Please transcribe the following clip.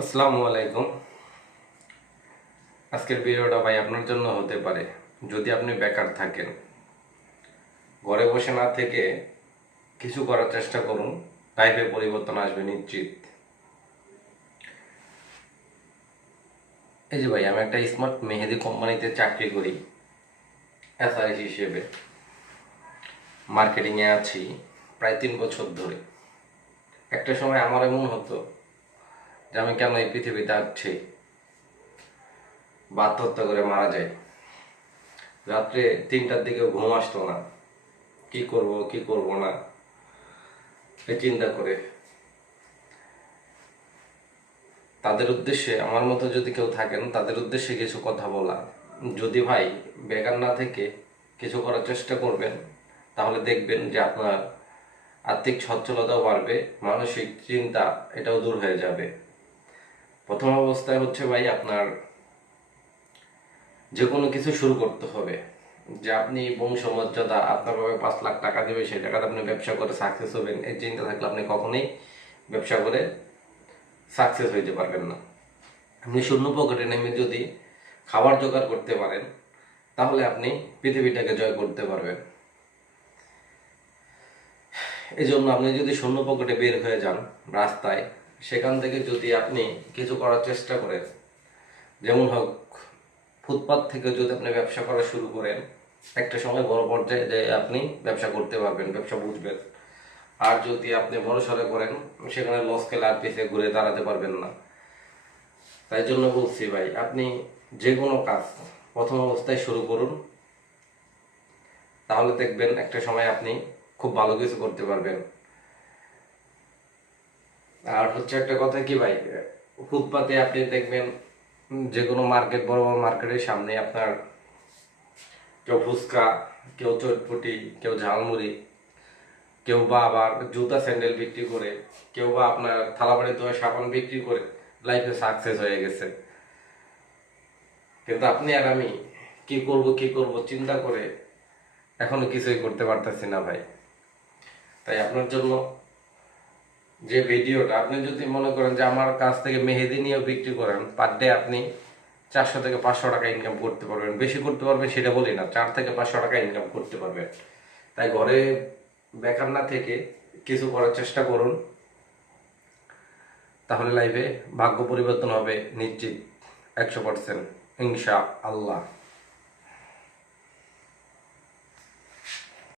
আসসালামু আলাইকুম। আজকের ভিডিওটা ভাই আপনার জন্য হতে পারে। যদি আপনি বেকার থাকেন, ঘরে বসে না থেকে কিছু করার চেষ্টা করুন, লাইফে পরিবর্তন আসবে নিশ্চিত। এই যে ভাই, আমি একটা স্মার্ট মেহেদি কোম্পানিতে চাকরি করি, এসআইএস হিসেবে মার্কেটিংয়ে আছি প্রায় 3 বছর ধরে। একটা সময় আমার এমন হতো যে আমি কেন এই পৃথিবীতে আসছি, বা আত্মহত্যা করে মারা যাই। রাত্রে 3টার দিকে ঘুম আসতো না, কি করব কি করব না এই চিন্তা করে। তাদের উদ্দেশ্যে, আমার মতো যদি কেউ থাকেন, তাদের উদ্দেশ্যে কিছু কথা বলা। যদি ভাই বেকার না থেকে কিছু করার চেষ্টা করবেন, তাহলে দেখবেন যে আপনার আর্থিক সচ্ছলতাও বাড়বে, মানসিক চিন্তা এটাও দূর হয়ে যাবে। প্রথম অবস্থায় হচ্ছে ভাই, আপনার যে কোনো কিছু শুরু করতে হবে। যে আপনি বংশমর্যাদা, আপনার বাবা 5 লাখ টাকা দেবে, সেই টাকাতে আপনি ব্যবসা করে সাকসেস হবেন, এই চিন্তা থাকলে আপনি কখনোই ব্যবসা করে সাকসেস হইতে পারবেন না। আপনি শূন্য পকেটে নেমে যদি খাবার জোগাড় করতে পারেন, তাহলে আপনি পৃথিবীটাকে জয় করতে পারবেন। এই জন্য আপনি যদি শূন্য পকেটে বের হয়ে যান রাস্তায়, সেখান থেকে যদি আপনি কিছু করার চেষ্টা করেন, যেমন হোক ফুটপাত থেকে যদি আপনি ব্যবসা করা শুরু করেন, একটা সময় বড় পর্যায়ে যে আপনি ব্যবসা করতে পারবেন, ব্যবসা বুঝবেন। আর যদি আপনি বড় সড়ে করেন, সেখানে লস খেলে আর পিছিয়ে ঘুরে দাঁড়াতে পারবেন না। তাই জন্য বলছি ভাই, আপনি যে কোনো কাজ প্রথম অবস্থায় শুরু করুন, তাহলে দেখবেন একটা সময় আপনি খুব ভালো কিছু করতে পারবেন। আর হচ্ছে একটা কথা কি ভাই, ফুটপাতে আপনি দেখবেন যে কোনো মার্কেট, বড় বড় মার্কেটের সামনে আপনার কেউ ফুচকা, কেউ চটপটি, কেউ ঝালমুড়ি, কেউ বা আবার জুতা স্যান্ডেল বিক্রি করে, কেউ বা আপনার থালাবাড়ি ধোয়া সাবান বিক্রি করে লাইফে সাকসেস হয়ে গেছে। কিন্তু আপনি আর আমি কি করব কি করব চিন্তা করে এখনো কিছুই করতে পারতেছি না ভাই। তাই আপনার জন্য যে ভিডিওটা, আপনি যদি মনে করেন যে আমার কাছ থেকে মেহেদি নিয়ে বিক্রি করেন, পার ডে আপনি 400 থেকে 500 টাকা ইনকাম করতে পারবেন। বেশি করতে পারবেন সেটা বলি না, 4 থেকে 500 টাকা ইনকাম করতে পারবেন। তাই ঘরে বেকার না থেকে কিছু করার চেষ্টা করুন, তাহলে লাইফে ভাগ্য পরিবর্তন হবে নিশ্চিত, 100%, ইনশা আল্লাহ।